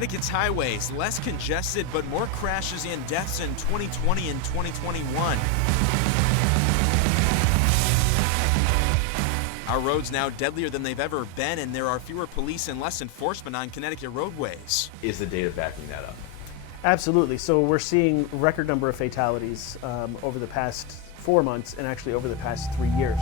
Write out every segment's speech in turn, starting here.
Connecticut's highways, less congested, but more crashes and deaths in 2020 and 2021. Our roads now deadlier than they've ever been, and there are fewer police and less enforcement on Connecticut roadways. Is the data backing that up? Absolutely. So we're seeing record number of fatalities over the past 4 months and actually over the past 3 years.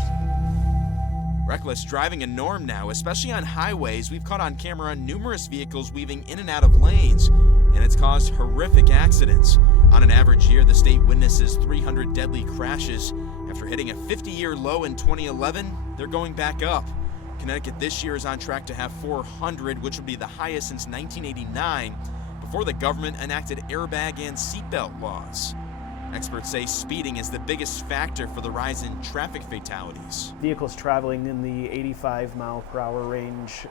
Reckless driving a norm now, especially on highways. We've caught on camera numerous vehicles weaving in and out of lanes, and it's caused horrific accidents. On an average year, the state witnesses 300 deadly crashes. After hitting a 50-year low in 2011, they're going back up. Connecticut this year is on track to have 400, which would be the highest since 1989, before the government enacted airbag and seatbelt laws. Experts say speeding is the biggest factor for the rise in traffic fatalities. Vehicles traveling in the 85 mile per hour range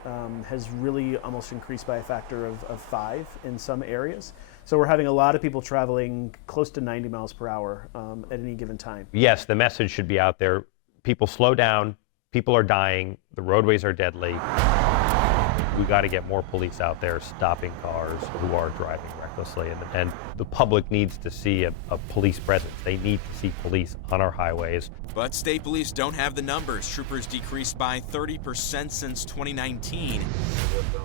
has really almost increased by a factor of 5 in some areas. So we're having a lot of people traveling close to 90 miles per hour at any given time. Yes, the message should be out there. People slow down, people are dying, the roadways are deadly. We got to get more police out there stopping cars who are driving recklessly, and the public needs to see a police presence. They need to see police on our highways. But state police don't have the numbers. Troopers decreased by 30% since 2019.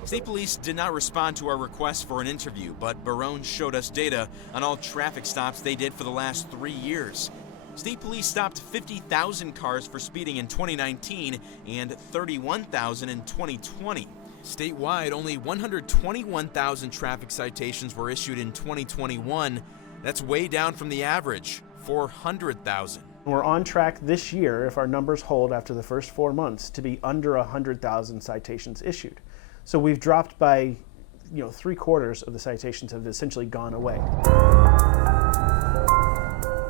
State police did not respond to our request for an interview, but Barone showed us data on all traffic stops they did for the last 3 years. State police stopped 50,000 cars for speeding in 2019 and 31,000 in 2020. Statewide, only 121,000 traffic citations were issued in 2021. That's way down from the average, 400,000. We're on track this year, if our numbers hold after the first 4 months, to be under 100,000 citations issued. So we've dropped by, 3/4 of the citations have essentially gone away.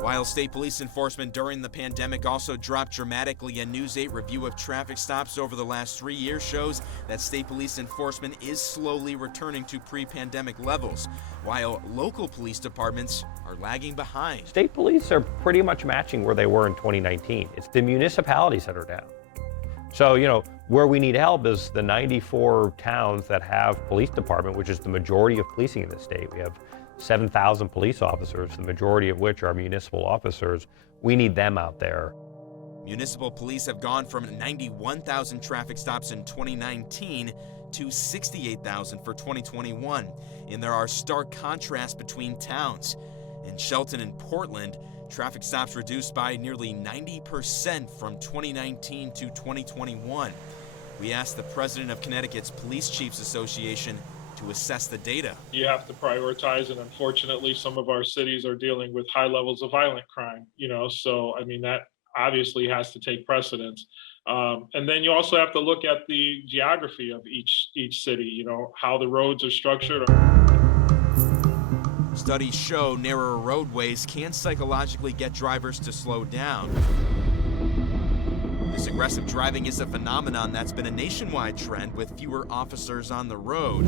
While state police enforcement during the pandemic also dropped dramatically, a News 8 review of traffic stops over the last 3 years shows that state police enforcement is slowly returning to pre-pandemic levels, while local police departments are lagging behind. State police are pretty much matching where they were in 2019. It's the municipalities that are down. So, where we need help is the 94 towns that have police department, which is the majority of policing in the state. We have 7,000 police officers, the majority of which are municipal officers. We need them out there. Municipal police have gone from 91,000 traffic stops in 2019 to 68,000 for 2021. And there are stark contrasts between towns. In Shelton and Portland, traffic stops reduced by nearly 90% from 2019 to 2021. We asked the president of Connecticut's Police Chiefs Association to assess the data. You have to prioritize, and unfortunately some of our cities are dealing with high levels of violent crime, so that obviously has to take precedence. And then you also have to look at the geography of each city, how the roads are structured. Studies show narrower roadways can psychologically get drivers to slow down. This aggressive driving is a phenomenon that's been a nationwide trend with fewer officers on the road.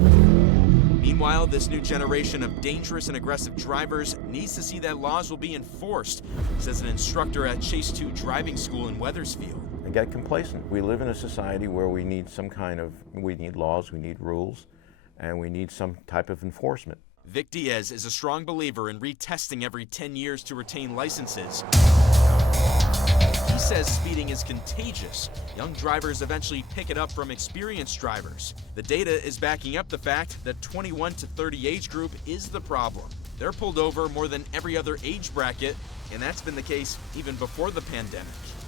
Meanwhile, this new generation of dangerous and aggressive drivers needs to see that laws will be enforced, says an instructor at Chase 2 Driving School in Wethersfield. I get complacent. We live in a society where we need we need laws, we need rules, and we need some type of enforcement. Vic Diaz is a strong believer in retesting every 10 years to retain licenses. He says speeding is contagious. Young drivers eventually pick it up from experienced drivers. The data is backing up the fact that 21 to 30 age group is the problem. They're pulled over more than every other age bracket, and that's been the case even before the pandemic.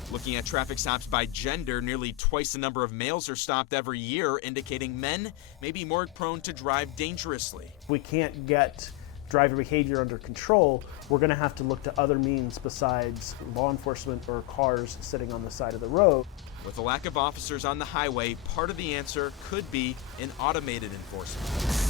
Looking at traffic stops by gender, nearly twice the number of males are stopped every year, indicating men may be more prone to drive dangerously. We can't get driver behavior under control. We're going to have to look to other means besides law enforcement or cars sitting on the side of the road. With a lack of officers on the highway, part of the answer could be an automated enforcement.